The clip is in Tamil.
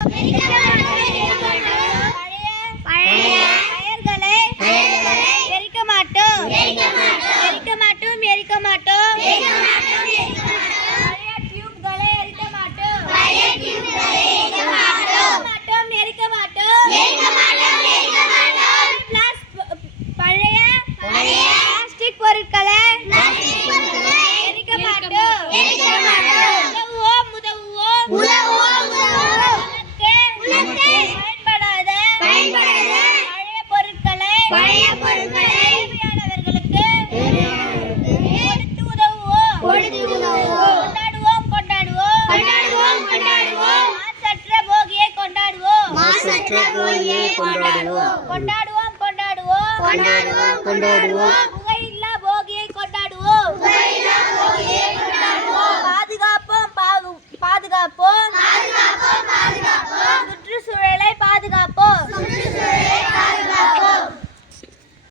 Thank you. பழைய பொருட்களை பழைய உதவுவோம். கொண்டாடுவோம் கொண்டாடுவோம். கொண்டாடுவோம் கொண்டாடுவோம். போகியை கொண்டாடுவோம். மாசற்ற கொண்டாடுவோம். கொண்டாடுவோம் கொண்டாடுவோம். கொண்டாடுவோம் கொண்டாடுவோம். புகையில்லா போகியை கொண்டாடுவோம். புகையில்லா போகியை பாதுகாப்போம் பாதுகாப்போம்.